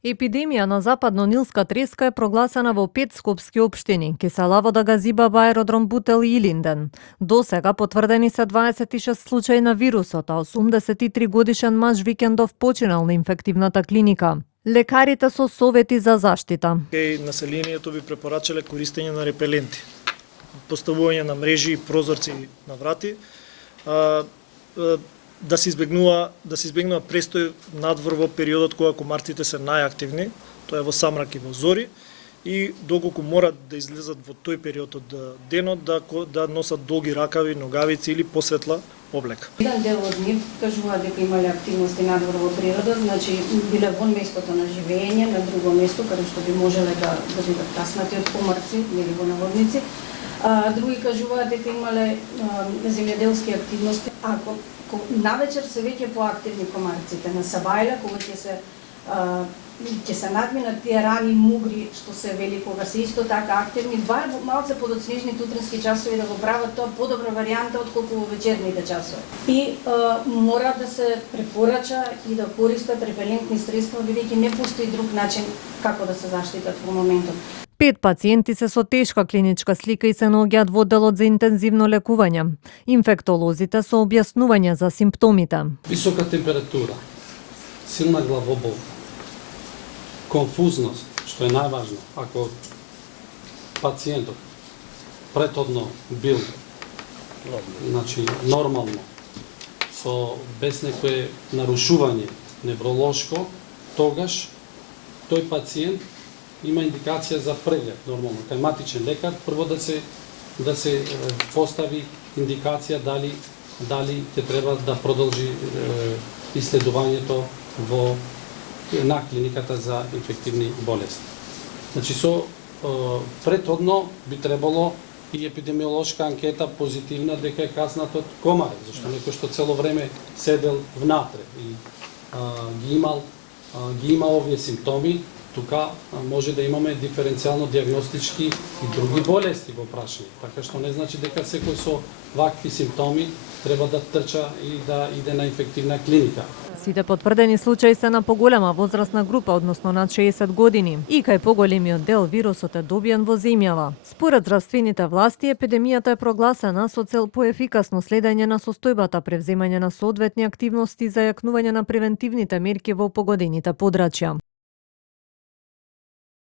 Епидемија на западно-нилска треска е прогласена во 5 скопски општини: Киселавода, Газибаба, Аеродром Бутел и Илинден. До сега потврдени се 26 случаи на вирусот, а 83 годишен маж викендов починал на инфективната клиника. Лекарите со совети за заштита. Населението би препорачале користење на репеленти, поставување на мрежи и прозорци на врати, да се избегнува престој надвор во периодот кога комарците се најактивни, тоа е во самрак и во зори, и доколку морат да излезат во тој период од денот, да носат долги ракави, ногавици или посветла облека. Еден дел од нив кажуваат дека имале активности надвор во природа, значи биле во местото на живење, на друго место каде што би можеле да бидат таснати од комарци или во наводници. Други кажуваат дека имале земјоделски активности. Ако навечер се веќе поактивни комарците на Сабајле, кога ќе се надминат тие рани мугри што се вели кога се исто така активни, малце подоцнежните утрински часови да го прават тоа подобра варијанта отколку во вечерните часови. И мора да се препорача и да користат репелентни средства, бидејќи не постои друг начин како да се заштитат во моментот. 5 пациенти се со тешка клиничка слика и се наоѓаат во одделот за интензивно лекување. Инфектолозите со објаснување за симптомите. Висока температура, силна главобол, конфузност, што е најважно. Ако пациентот претhodно бил нормално, без некое нарушување невролошко, тогаш тој пациент има индикација за преглед, нормално, кај матичен лекар, прво да се постави индикација дали ќе треба да продолжи исследувањето на клиниката за инфективни болести. Значи, претhodно би требало и епидемиолошка анкета позитивна дека е каснат од комаре, зашто некој што цело време седел внатре и ги има овие симптоми, тука може да имаме диференцијално диагностички и други болести во прашање. Така што не значи дека секој со вакви симптоми треба да трча и да иде на инфективна клиника. Сите потврдени случаи се на поголема возрастна група, односно над 60 години. И кај поголемиот дел вирусот е добиен во земјава. Според здравствените власти, епидемијата е прогласена со цел поефикасно следење на состојбата, превземање на соодветни активности за јакнување на превентивните мерки во погодените подрачја.